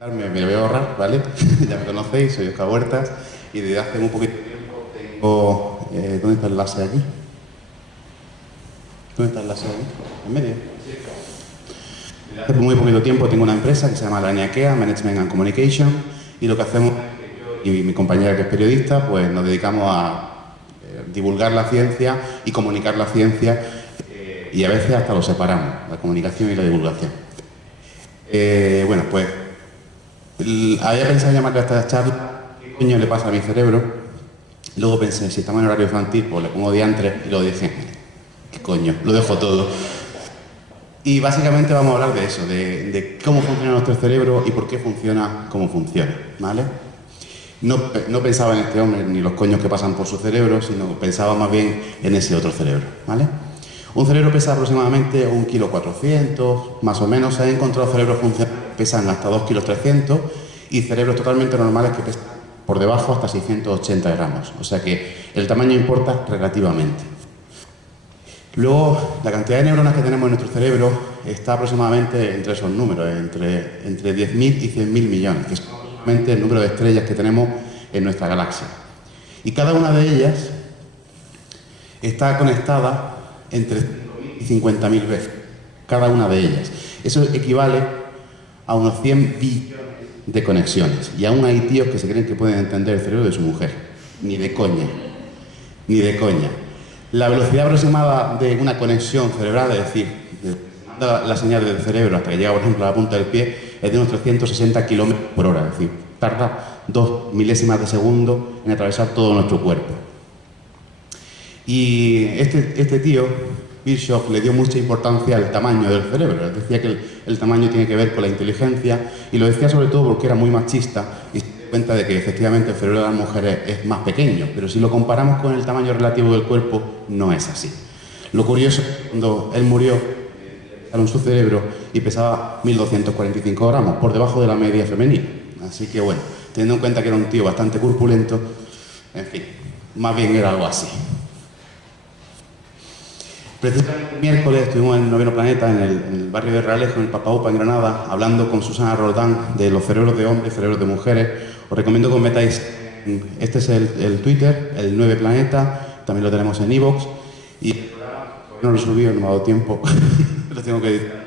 Me voy a ahorrar, ¿vale? Ya me conocéis, soy Oscar Huertas y desde hace muy poquito tiempo tengo... ¿dónde está el láser aquí? ¿Dónde está el láser aquí? ¿En medio? Desde hace muy poquito tiempo tengo una empresa que se llama la NIAKEA, Management and Communication, y lo que hacemos es que yo y mi compañera que es periodista, pues nos dedicamos a divulgar la ciencia y comunicar la ciencia y a veces hasta lo separamos, la comunicación y la divulgación. Bueno, pues había pensado llamarle a esta charla ¿qué coño le pasa a mi cerebro? Luego pensé, si estamos en horario infantil, pues le pongo diantres y luego dije, ¿qué coño? Lo dejo todo. Y básicamente vamos a hablar de eso, de cómo funciona nuestro cerebro y por qué funciona como funciona, ¿vale? No pensaba en este hombre ni los coños que pasan por su cerebro, sino pensaba más bien en ese otro cerebro, ¿vale? Un cerebro pesa aproximadamente 1,4 kg, más o menos. Se han encontrado cerebros funcionales que pesan hasta 2,3 kg y cerebros totalmente normales que pesan por debajo hasta 680 gramos. O sea que el tamaño importa relativamente. Luego, la cantidad de neuronas que tenemos en nuestro cerebro está aproximadamente entre esos números, entre 10.000 y 100.000 millones, que es aproximadamente el número de estrellas que tenemos en nuestra galaxia. Y cada una de ellas está conectada entre 5.000 y 50.000 veces, cada una de ellas. Eso equivale a unos 100 billones de conexiones. Y aún hay tíos que se creen que pueden entender el cerebro de su mujer. Ni de coña. Ni de coña. La velocidad aproximada de una conexión cerebral, es decir, la señal del cerebro hasta que llega, por ejemplo, a la punta del pie, es de unos 360 km por hora. Es decir, tarda 2 milésimas de segundo en atravesar todo nuestro cuerpo. Y este tío, Bischoff, le dio mucha importancia al tamaño del cerebro. Decía que el tamaño tiene que ver con la inteligencia y lo decía sobre todo porque era muy machista y se dio cuenta de que efectivamente el cerebro de las mujeres es más pequeño, pero si lo comparamos con el tamaño relativo del cuerpo, no es así. Lo curioso es que cuando él murió, en su cerebro y pesaba 1.245 gramos, por debajo de la media femenina. Así que bueno, teniendo en cuenta que era un tío bastante corpulento, en fin, más bien era algo así. Precisamente el miércoles estuvimos en el Noveno Planeta, en el barrio de Realejo, en el Papa Upa, en Granada, hablando con Susana Roldán de los cerebros de hombres y cerebros de mujeres. Os recomiendo que os metáis. Este es el Twitter, el 9 Planeta, también lo tenemos en iVoox. Y no lo he subido, no me ha dado tiempo, lo tengo que editar.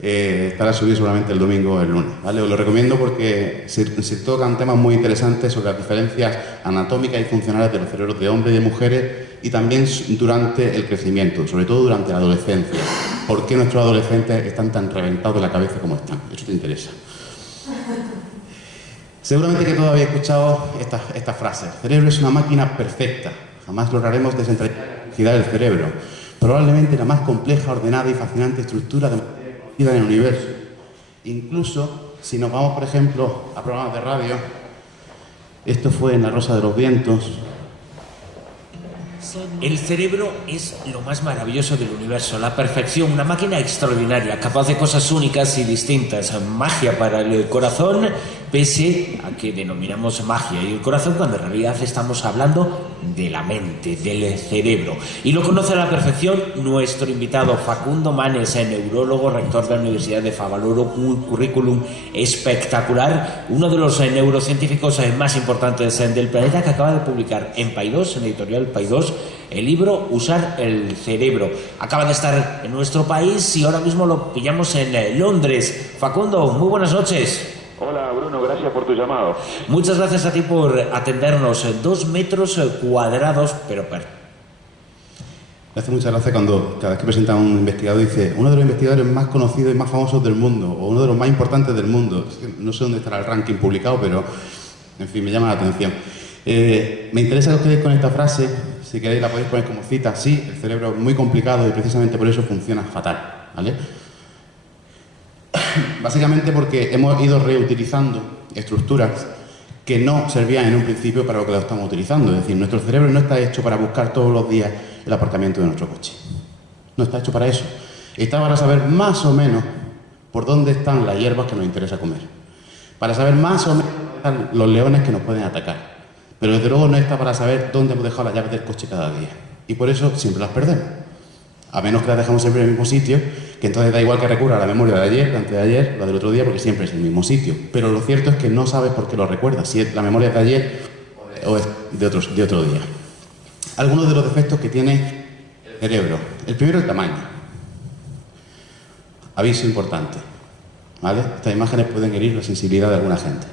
Estará subido seguramente el domingo o el lunes, ¿vale? Os lo recomiendo porque se tocan temas muy interesantes sobre las diferencias anatómicas y funcionales de los cerebros de hombres y de mujeres y también durante el crecimiento, sobre todo durante la adolescencia. ¿Por qué nuestros adolescentes están tan reventados de la cabeza como están? Eso te interesa. Seguramente que todos habéis escuchado esta frase. El cerebro es una máquina perfecta. Jamás lograremos desentrañar la complejidad del cerebro. Probablemente la más compleja, ordenada y fascinante estructura de en el universo. Incluso si nos vamos, por ejemplo, a programas de radio, esto fue en La Rosa de los Vientos. El cerebro es lo más maravilloso del universo, la perfección, una máquina extraordinaria, capaz de cosas únicas y distintas, magia para el corazón, pese a que denominamos magia y el corazón cuando en realidad estamos hablando de la mente, del cerebro. Y lo conoce a la perfección nuestro invitado Facundo Manes, neurólogo, rector de la Universidad de Favaloro, un currículum espectacular, uno de los neurocientíficos más importantes del planeta, que acaba de publicar en Paidós, en editorial Paidós, el libro Usar el cerebro. Acaba de estar en nuestro país y ahora mismo lo pillamos en Londres. Facundo, muy buenas noches. Hola Bruno, gracias por tu llamado. Muchas gracias a ti por atendernos. 2 metros cuadrados, pero Me hace mucha gracia cuando cada vez que presenta a un investigador dice uno de los investigadores más conocidos y más famosos del mundo o uno de los más importantes del mundo. Es que no sé dónde estará el ranking publicado, pero en fin, me llama la atención. Me interesa que os quedéis con esta frase, si queréis la podéis poner como cita. Sí, el cerebro es muy complicado y precisamente por eso funciona fatal, ¿vale? Básicamente porque hemos ido reutilizando estructuras que no servían en un principio para lo que lo estamos utilizando. Es decir, nuestro cerebro no está hecho para buscar todos los días el aparcamiento de nuestro coche. No está hecho para eso. Está para saber más o menos por dónde están las hierbas que nos interesa comer. Para saber más o menos dónde están los leones que nos pueden atacar. Pero desde luego no está para saber dónde hemos dejado las llaves del coche cada día. Y por eso siempre las perdemos. A menos que las dejamos siempre en el mismo sitio, que entonces da igual que recurra a la memoria de ayer, de antes de ayer, la del otro día, porque siempre es el mismo sitio. Pero lo cierto es que no sabes por qué lo recuerdas, si la memoria es de ayer o es de otro día. Algunos de los defectos que tiene el cerebro. El primero, el tamaño. Aviso importante, ¿vale? Estas imágenes pueden herir la sensibilidad de alguna gente.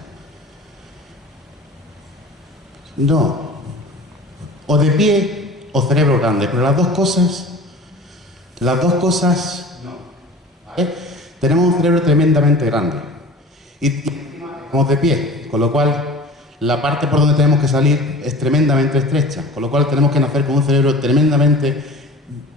No. O de pie o cerebro grande, pero las dos cosas no. ¿Vale? Tenemos un cerebro tremendamente grande y estamos de pie, con lo cual la parte por donde tenemos que salir es tremendamente estrecha, con lo cual tenemos que nacer con un cerebro tremendamente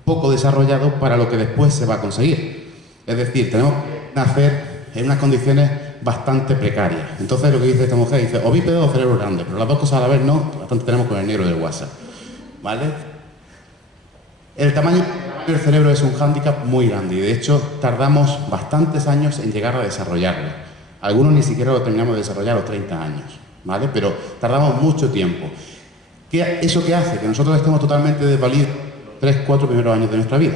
poco desarrollado para lo que después se va a conseguir. Es decir, tenemos que nacer en unas condiciones bastante precarias. Entonces lo que dice esta mujer, dice, o bípedo o cerebro grande, pero las dos cosas a la vez no, bastante tenemos con el negro del WhatsApp. ¿Vale? El tamaño del cerebro es un hándicap muy grande y de hecho tardamos bastantes años en llegar a desarrollarlo. Algunos ni siquiera lo terminamos de desarrollar a los 30 años, ¿vale? Pero tardamos mucho tiempo. ¿Eso qué hace? Que nosotros estemos totalmente desvalidos los 3-4 primeros años de nuestra vida.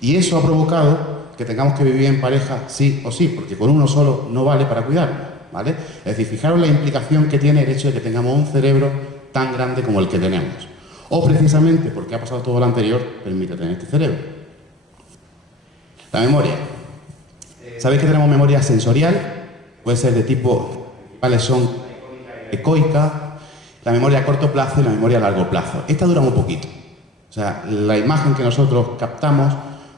Y eso ha provocado que tengamos que vivir en pareja sí o sí, porque con uno solo no vale para cuidarlo, ¿vale? Es decir, fijaros la implicación que tiene el hecho de que tengamos un cerebro tan grande como el que tenemos. O precisamente porque ha pasado todo lo anterior, permite tener este cerebro. La memoria. ¿Sabéis que tenemos memoria sensorial? Puede ser de tipo, ¿cuáles son? Ecoica, la memoria a corto plazo y la memoria a largo plazo. Esta dura muy poquito. O sea, la imagen que nosotros captamos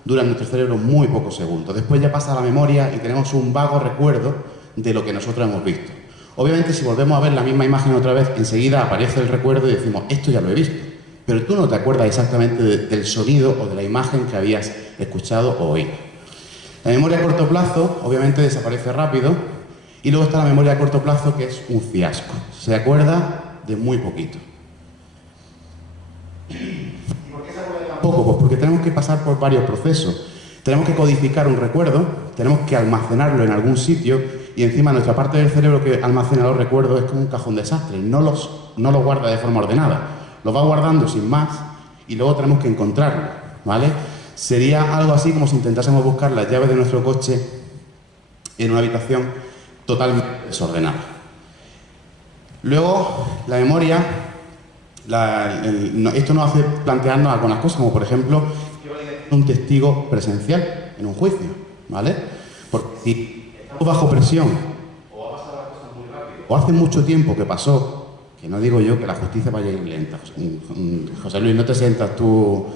dura en nuestro cerebro muy pocos segundos. Después ya pasa a la memoria y tenemos un vago recuerdo de lo que nosotros hemos visto. Obviamente, si volvemos a ver la misma imagen otra vez, enseguida aparece el recuerdo y decimos, esto ya lo he visto. Pero tú no te acuerdas exactamente del sonido o de la imagen que habías escuchado o oído. La memoria a corto plazo, obviamente, desaparece rápido. Y luego está la memoria a corto plazo, que es un fiasco. Se acuerda de muy poquito. ¿Y por qué se acuerda tan poco? Pues porque tenemos que pasar por varios procesos. Tenemos que codificar un recuerdo, tenemos que almacenarlo en algún sitio y encima nuestra parte del cerebro que almacena los recuerdos es como un cajón desastre. No los guarda de forma ordenada. Los va guardando sin más y luego tenemos que encontrarlo, ¿vale? Sería algo así como si intentásemos buscar las llaves de nuestro coche en una habitación totalmente desordenada. Luego, la memoria, esto nos hace plantearnos algunas cosas, como por ejemplo, un testigo presencial en un juicio, ¿vale? Porque si estamos bajo presión, o ha pasado las cosas muy rápido, o hace mucho tiempo que pasó, que no digo yo que la justicia vaya a ir lenta, José Luis, no te sientas tú,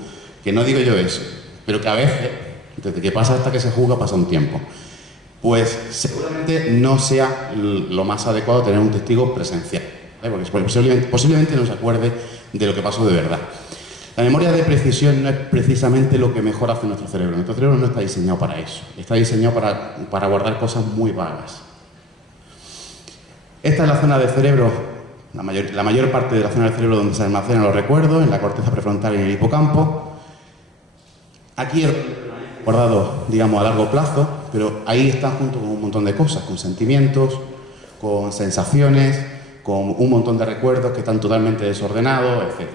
que no digo yo eso, pero que a veces, desde que pasa hasta que se juzga, pasa un tiempo. Pues seguramente no sea lo más adecuado tener un testigo presencial, ¿eh? Porque posiblemente no se acuerde de lo que pasó de verdad. La memoria de precisión no es precisamente lo que mejor hace nuestro cerebro. Nuestro cerebro no está diseñado para eso, está diseñado para guardar cosas muy vagas. Esta es la zona del cerebro, la mayor parte de la zona del cerebro donde se almacenan los recuerdos, en la corteza prefrontal y en el hipocampo. Aquí guardado, digamos, a largo plazo, pero ahí están junto con un montón de cosas, con sentimientos, con sensaciones, con un montón de recuerdos que están totalmente desordenados, etc.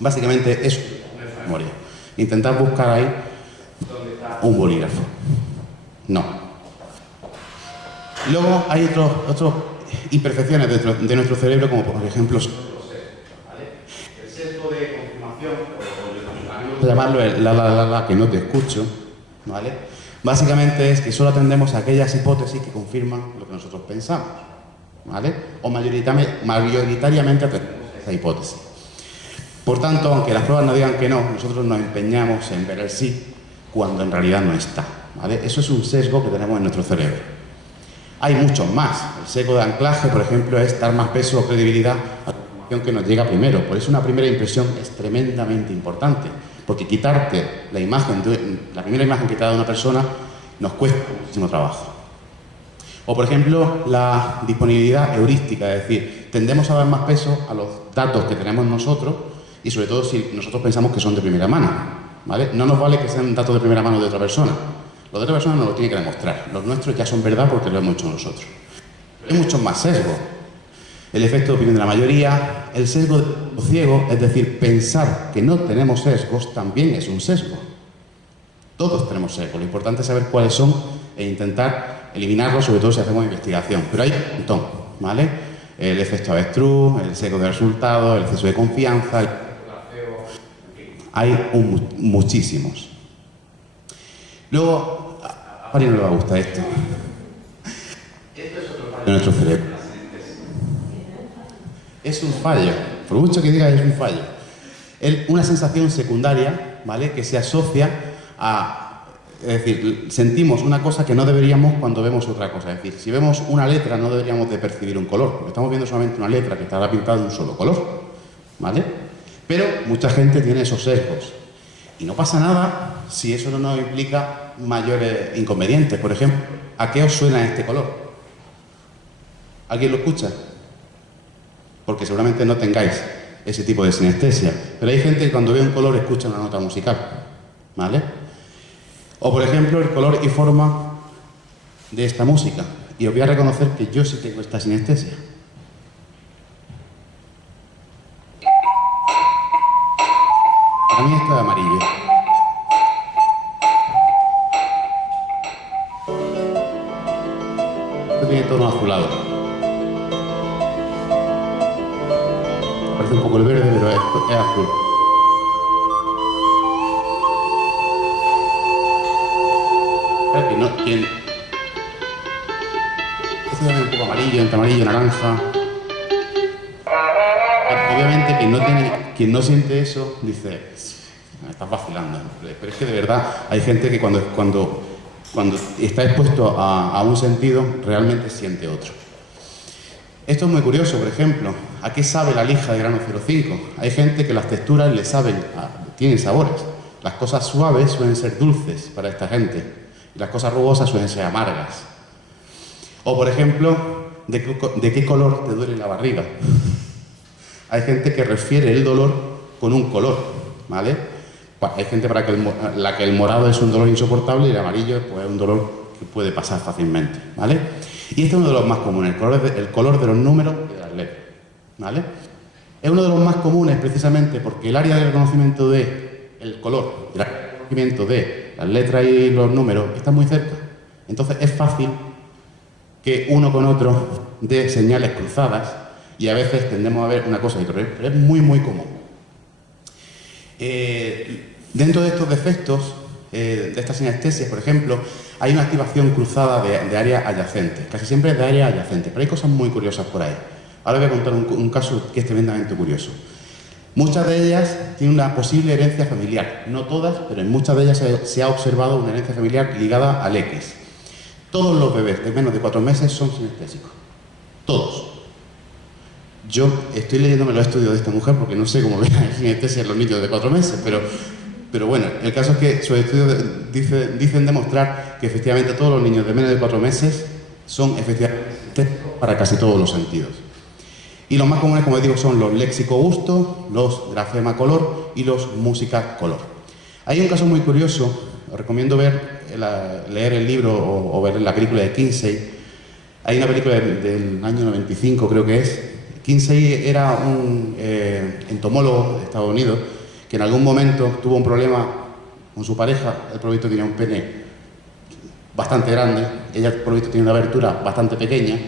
Básicamente es una memoria. Intentar buscar ahí dónde está un bolígrafo. No. Luego hay otras imperfecciones de nuestro cerebro, como por ejemplo el sesgo de confirmación, o llamarlo el la, que no te escucho, ¿vale? Básicamente es que solo atendemos a aquellas hipótesis que confirman lo que nosotros pensamos, ¿vale? O mayoritariamente atendemos a esa hipótesis. Por tanto, aunque las pruebas nos digan que no, nosotros nos empeñamos en ver el sí cuando en realidad no está, ¿vale? Eso es un sesgo que tenemos en nuestro cerebro. Hay muchos más. El sesgo de anclaje, por ejemplo, es dar más peso o credibilidad a la información que nos llega primero. Por eso una primera impresión es tremendamente importante, porque quitarte la primera imagen que te da de una persona nos cuesta muchísimo trabajo. O, por ejemplo, la disponibilidad heurística, es decir, tendemos a dar más peso a los datos que tenemos nosotros y sobre todo si nosotros pensamos que son de primera mano, ¿vale? No nos vale que sean datos de primera mano de otra persona. Los de otra persona nos lo tiene que demostrar. Los nuestros ya son verdad porque lo hemos hecho nosotros. Hay muchos más sesgos. El efecto de opinión de la mayoría, el sesgo ciego, es decir, pensar que no tenemos sesgos también es un sesgo. Todos tenemos sesgos. Lo importante es saber cuáles son e intentar eliminarlos, sobre todo si hacemos investigación. Pero hay un montón, ¿vale? El efecto avestruz, el sesgo de resultados, el exceso de confianza, hay muchísimos. Luego, a Pari no le va a gustar esto. Esto es otro fallo de nuestro cerebro. Es un fallo, por mucho que diga es un fallo. Es una sensación secundaria, ¿vale? Que se asocia a... Es decir, sentimos una cosa que no deberíamos cuando vemos otra cosa. Es decir, si vemos una letra no deberíamos de percibir un color, porque estamos viendo solamente una letra que estará pintada de un solo color, ¿vale? Pero mucha gente tiene esos sesgos. Y no pasa nada si eso no nos implica mayores inconvenientes. Por ejemplo, ¿a qué os suena este color? ¿Alguien lo escucha? Porque seguramente no tengáis ese tipo de sinestesia. Pero hay gente que cuando ve un color escucha una nota musical, ¿vale? O, por ejemplo, el color y forma de esta música. Y os voy a reconocer que yo sí tengo esta sinestesia. Para mí esto es amarillo. Esto tiene tono azulado. Parece un poco el verde, pero es azul. Esto también un poco amarillo, entre amarillo, naranja. Obviamente quien no siente eso dice, me estás vacilando. Pero es que de verdad hay gente que cuando está expuesto a un sentido realmente siente otro. Esto es muy curioso, por ejemplo, ¿a qué sabe la lija de grano 05? Hay gente que las texturas le saben, tienen sabores. Las cosas suaves suelen ser dulces para esta gente. Y las cosas rugosas suelen ser amargas. O, por ejemplo, ¿de qué color te duele la barriga? Hay gente que refiere el dolor con un color, ¿vale? Hay gente para la que el morado es un dolor insoportable y el amarillo pues, es un dolor que puede pasar fácilmente, ¿vale? Y este es uno de los más comunes, el color de los números y de las letras, ¿vale? Es uno de los más comunes precisamente porque el área de reconocimiento del color, el área de reconocimiento de las letras y los números está muy cerca. Entonces es fácil que uno con otro dé señales cruzadas y a veces tendemos a ver una cosa y otra, pero es muy, muy común. Dentro de estos defectos, de estas sinestesias, por ejemplo, hay una activación cruzada de áreas adyacentes. Casi siempre es de áreas adyacentes, pero hay cosas muy curiosas por ahí. Ahora voy a contar un caso que es tremendamente curioso. Muchas de ellas tienen una posible herencia familiar. No todas, pero en muchas de ellas se ha observado una herencia familiar ligada al X. Todos los bebés de menos de 4 meses son sinestésicos. Todos. Yo estoy leyéndome los estudios de esta mujer porque no sé cómo ven la sinestesia en los niños de 4 meses, pero bueno, el caso es que sus estudios dicen demostrar que efectivamente todos los niños de menos de 4 meses son efectivamente sinestésicos para casi todos los sentidos. Y los más comunes, como digo, son los léxico-gusto, los grafema-color y los música-color. Hay un caso muy curioso, os recomiendo leer el libro o ver la película de Kinsey. Hay una película del año 95, creo que es. Kinsey era un entomólogo de Estados Unidos que en algún momento tuvo un problema con su pareja. El por lo visto tenía un pene bastante grande, ella por lo visto tenía una abertura bastante pequeña.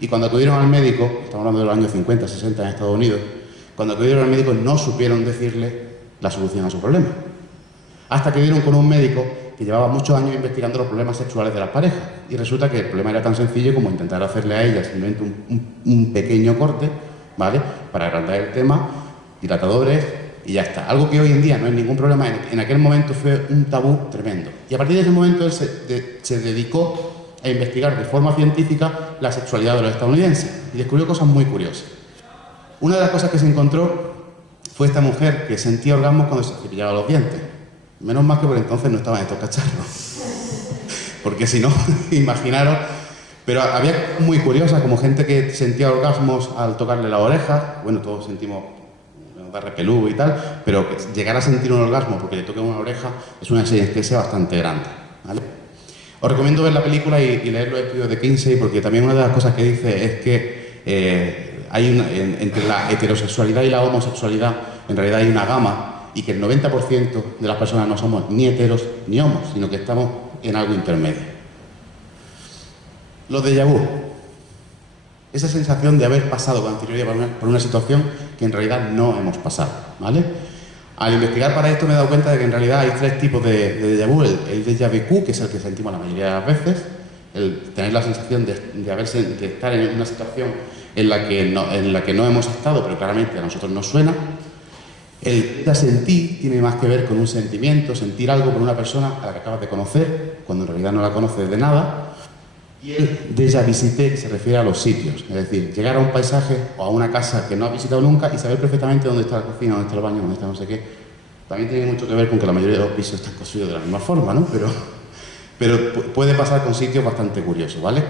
Y cuando acudieron al médico, estamos hablando de los años 50, 60 en Estados Unidos, cuando acudieron al médico no supieron decirle la solución a su problema. Hasta que dieron con un médico que llevaba muchos años investigando los problemas sexuales de las parejas. Y resulta que el problema era tan sencillo como intentar hacerle a ella simplemente un pequeño corte, ¿vale? Para agrandar el tema, dilatadores y ya está. Algo que hoy en día no es ningún problema, en aquel momento fue un tabú tremendo. Y a partir de ese momento él se dedicó a investigar de forma científica la sexualidad de los estadounidenses y descubrió cosas muy curiosas. Una de las cosas que se encontró fue esta mujer que sentía orgasmos cuando se cepillaba los dientes. Menos mal que por entonces no estaban estos cacharros, porque si no, imaginaros. Pero había cosas muy curiosas, como gente que sentía orgasmos al tocarle las orejas. Bueno, todos sentimos da repelú y tal, pero llegar a sentir un orgasmo porque le toque una oreja es una sinestesia bastante grande, ¿vale? Os recomiendo ver la película y leer los estudios de Kinsey, porque también una de las cosas que dice es que entre la heterosexualidad y la homosexualidad en realidad hay una gama y que el 90% de las personas no somos ni heteros ni homos, sino que estamos en algo intermedio. Los déjà vu. Esa sensación de haber pasado con anterioridad por una situación que en realidad no hemos pasado, ¿vale? Al investigar para esto me he dado cuenta de que en realidad hay tres tipos de déjà vu. El déjà vu, que es el que sentimos la mayoría de las veces, el tener la sensación de estar en una situación en la que no hemos estado, pero claramente a nosotros nos suena. El déjà sentir tiene más que ver con un sentimiento, sentir algo por una persona a la que acabas de conocer, cuando en realidad no la conoces de nada. Y el déjà visité, que se refiere a los sitios, es decir, llegar a un paisaje o a una casa que no has visitado nunca y saber perfectamente dónde está la cocina, dónde está el baño, dónde está no sé qué. También tiene mucho que ver con que la mayoría de los pisos están construidos de la misma forma, ¿no? Pero puede pasar con sitios bastante curiosos, ¿vale?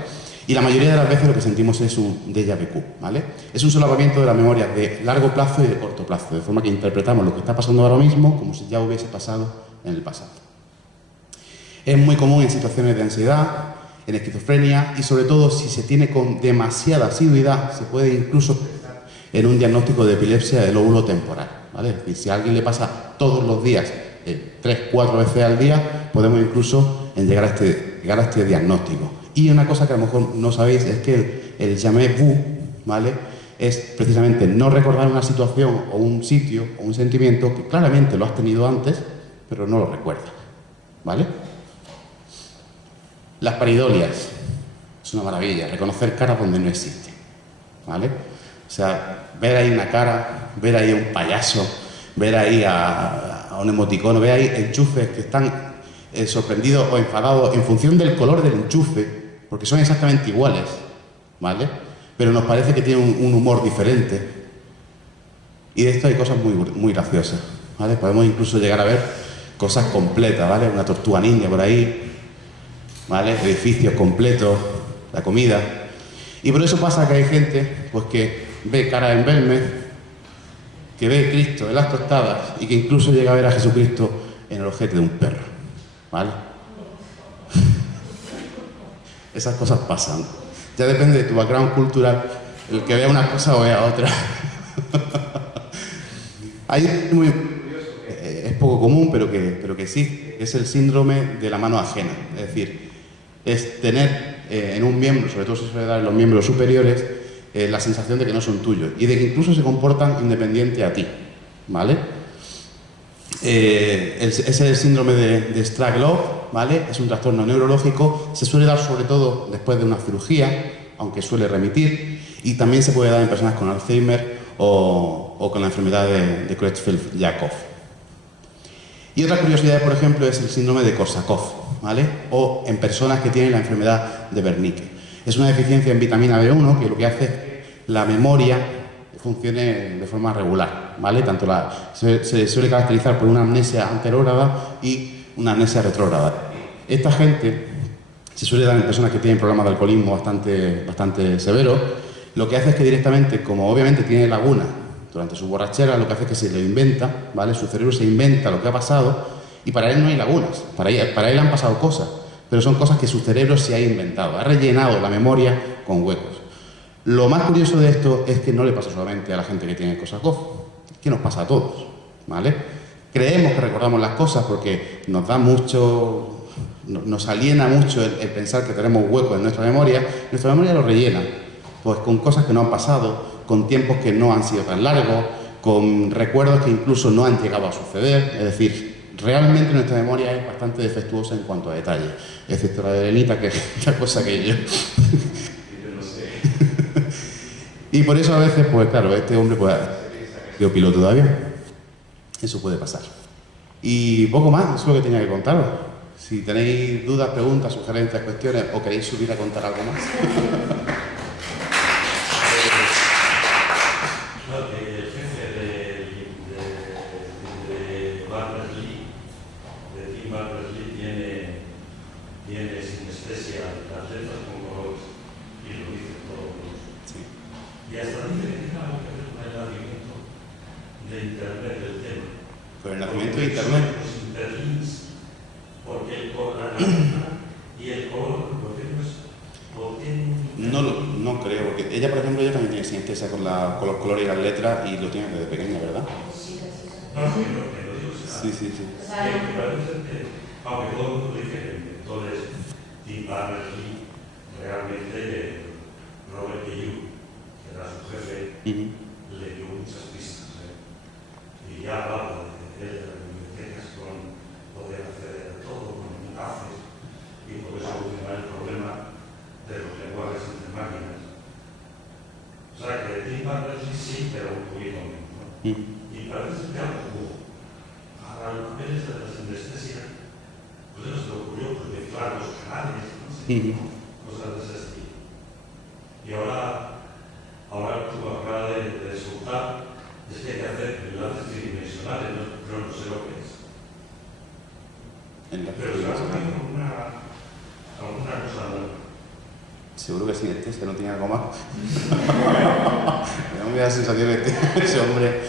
Y la mayoría de las veces lo que sentimos es un déjà vu, ¿vale? Es un solapamiento de la memoria de largo plazo y de corto plazo, de forma que interpretamos lo que está pasando ahora mismo como si ya hubiese pasado en el pasado. Es muy común en situaciones de ansiedad, en esquizofrenia y sobre todo si se tiene con demasiada asiduidad se puede incluso pensar en un diagnóstico de epilepsia del lóbulo temporal, ¿vale? Es decir, si a alguien le pasa todos los días, 3-4 veces al día, podemos incluso llegar a este diagnóstico. Y una cosa que a lo mejor no sabéis es que el jamais vu, ¿vale?, es precisamente no recordar una situación o un sitio o un sentimiento que claramente lo has tenido antes, pero no lo recuerdas, ¿vale? Las paridolias. Es una maravilla, reconocer caras donde no existen, ¿vale? O sea, ver ahí una cara, ver ahí a un payaso, ver ahí a un emoticono, ver ahí enchufes que están sorprendidos o enfadados en función del color del enchufe, porque son exactamente iguales, ¿vale? Pero nos parece que tienen un humor diferente. Y de esto hay cosas muy graciosas, ¿vale? Podemos incluso llegar a ver cosas completas, ¿vale? Una tortuga ninja por ahí, ¿vale? Edificios completos, la comida. Y por eso pasa que hay gente pues, que ve cara en Belmez, que ve Cristo en las tostadas y que incluso llega a ver a Jesucristo en el ojete de un perro, ¿vale? Esas cosas pasan. Ya depende de tu background cultural, el que vea una cosa o vea otra. Hay muy curioso, es poco común, pero que sí, es el síndrome de la mano ajena. Es decir, es tener en un miembro, sobre todo se suele dar en los miembros superiores, la sensación de que no son tuyos y de que incluso se comportan independiente a ti, ¿vale? Ese es el síndrome de Stragglov, ¿vale? Es un trastorno neurológico, se suele dar sobre todo después de una cirugía, aunque suele remitir, y también se puede dar en personas con Alzheimer o con la enfermedad de Creutzfeldt-Jakob. Y otra curiosidad, por ejemplo, es el síndrome de Korsakoff, ¿vale? O en personas que tienen la enfermedad de Wernicke. Es una deficiencia en vitamina B1 que lo que hace es que la memoria funcione de forma regular, ¿vale? Se suele caracterizar por una amnesia anterógrada y una amnesia retrógrada. Esta gente se suele dar en personas que tienen problemas de alcoholismo bastante severos. Lo que hace es que directamente, como obviamente tiene laguna durante su borrachera, lo que hace es que se lo inventa, ¿vale? Su cerebro se inventa lo que ha pasado y para él no hay lagunas, para él han pasado cosas, pero son cosas que su cerebro se ha inventado, ha rellenado la memoria con huecos. Lo más curioso de esto es que no le pasa solamente a la gente que tiene Korsakoff, es que nos pasa a todos, ¿vale? Creemos que recordamos las cosas porque nos da mucho, nos aliena mucho el pensar que tenemos huecos en nuestra memoria lo rellena, pues con cosas que no han pasado, con tiempos que no han sido tan largos, con recuerdos que incluso no han llegado a suceder, es decir, realmente nuestra memoria es bastante defectuosa en cuanto a detalles, excepto la de Elenita, que es otra cosa que yo no sé. Y por eso a veces, pues claro, este hombre pues ha sido piloto todavía. Eso puede pasar. Y poco más, eso es lo que tenía que contaros. Si tenéis dudas, preguntas, sugerencias, cuestiones o queréis subir a contar algo más. El jefe de Berners-Lee, de Tim Berners-Lee, tiene sinestesia las letras con colores y lo dice todo. Sí. Y hasta dice que tiene algo que ver con el nacimiento de Internet del tema. ¿Con el nacimiento de Internet? Los interlinks, porque el color, la letra y el color, lo que no es, no creo, porque ella, por ejemplo, también tiene sinestesia con los colores y las letras y lo tiene desde pequeña, ¿verdad? No, que los Sí, sí, sí. Me parece que, aunque todo el mundo dice que el director es Tim Berners-Lee, realmente Robert Caillou, que era su jefe, le dio muchas pistas. Y ya hablaba de las bibliotecas con poder acceder a todo, con enlaces, y poder solucionar el problema de los lenguajes entre máquinas. O sea que Tim Berners-Lee sí, pero un poquito menos, ¿no? Y parece que algo jugó. A los papeles de la sinestesia, pues eso se le ocurrió pues, mezclar los canales, no sé, cosas de ese estilo. Y ahora tú acabas de soltar, es que hay que hacer enlaces tridimensionales, pero no sé lo que es. Pero se va a hacer alguna cosa nueva. Seguro que sí, que no tiene algo más. Me da la sensación de que ese hombre...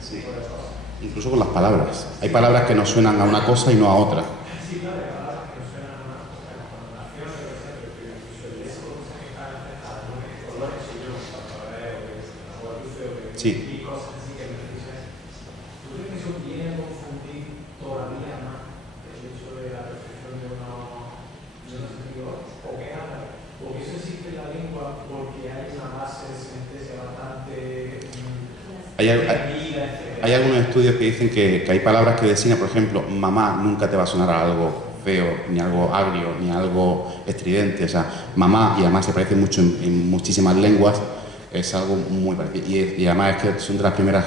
Sí. Incluso con las palabras. Hay palabras que nos suenan a una cosa y no a otra. Sí. Hay algunos estudios que dicen que hay palabras que designan, por ejemplo, mamá nunca te va a sonar a algo feo, ni algo agrio, ni algo estridente. O sea, mamá, y además se parece mucho en muchísimas lenguas, es algo muy parecido. Y además es que son de las primeras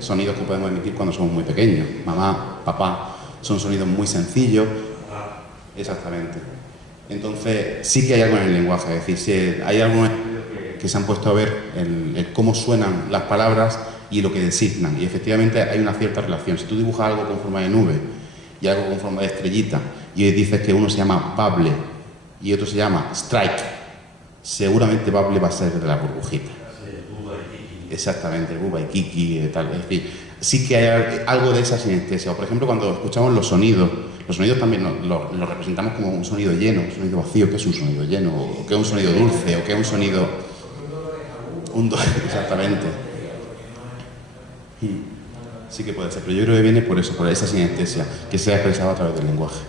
sonidos que podemos emitir cuando somos muy pequeños. Mamá, papá, son sonidos muy sencillos. Exactamente. Entonces, sí que hay algo en el lenguaje. Es decir, hay algunos estudios que se han puesto a ver el cómo suenan las palabras y lo que designan. Y efectivamente hay una cierta relación. Si tú dibujas algo con forma de nube y algo con forma de estrellita y dices que uno se llama bubble y otro se llama strike, seguramente bubble va a ser de la burbujita. Exactamente, el buba y kiki, tal. Es decir, sí que hay algo de esa sinestesia. O por ejemplo, cuando escuchamos los sonidos también los representamos como un sonido lleno, un sonido vacío. ¿Qué es un sonido lleno? ¿O qué es un sonido dulce? ¿O qué es un sonido...? Exactamente. Sí que puede ser, pero yo creo que viene por eso, por esa sinestesia que se ha expresado a través del lenguaje.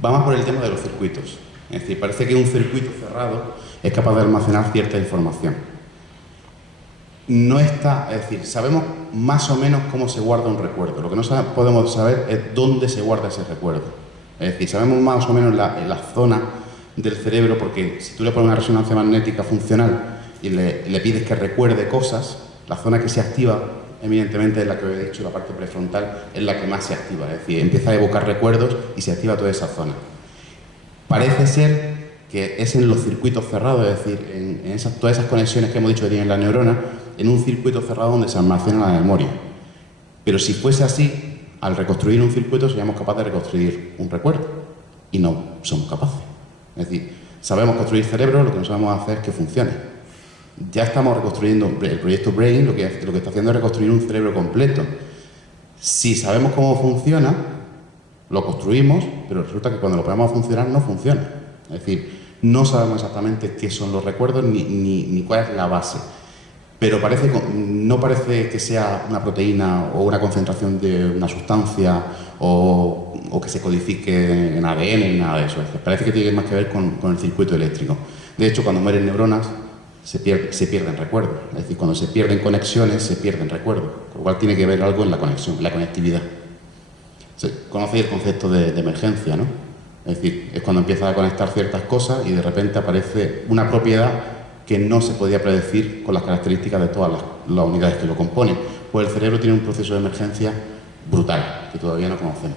Vamos por el tema de los circuitos. Es decir, parece que un circuito cerrado es capaz de almacenar cierta información. No está, es decir, sabemos más o menos cómo se guarda un recuerdo. Lo que no podemos saber es dónde se guarda ese recuerdo. Es decir, sabemos más o menos la zona del cerebro, porque si tú le pones una resonancia magnética funcional y le pides que recuerde cosas, la zona que se activa, evidentemente, es la que he dicho, la parte prefrontal, es la que más se activa. Es decir, empieza a evocar recuerdos y se activa toda esa zona. Parece ser que es en los circuitos cerrados, es decir, en todas esas conexiones que hemos dicho que tienen la neurona, en un circuito cerrado donde se almacena la memoria. Pero si fuese así, al reconstruir un circuito seríamos capaces de reconstruir un recuerdo. Y no somos capaces. Es decir, sabemos construir cerebro, lo que no sabemos hacer es que funcione. Ya estamos reconstruyendo, el proyecto Brain lo que está haciendo es reconstruir un cerebro completo. Si sabemos cómo funciona, lo construimos, pero resulta que cuando lo ponemos a funcionar no funciona. Es decir, no sabemos exactamente qué son los recuerdos ni cuál es la base. Pero no parece que sea una proteína o una concentración de una sustancia o que se codifique en ADN ni nada de eso. Parece que tiene más que ver con el circuito eléctrico. De hecho, cuando mueren neuronas, se pierden recuerdos. Es decir, cuando se pierden conexiones, se pierden recuerdos. Con lo cual tiene que ver algo en la conexión, en la conectividad. Conocéis el concepto de emergencia, ¿no? Es decir, es cuando empiezas a conectar ciertas cosas y de repente aparece una propiedad que no se podía predecir con las características de todas las unidades que lo componen. Pues el cerebro tiene un proceso de emergencia brutal, que todavía no conocemos.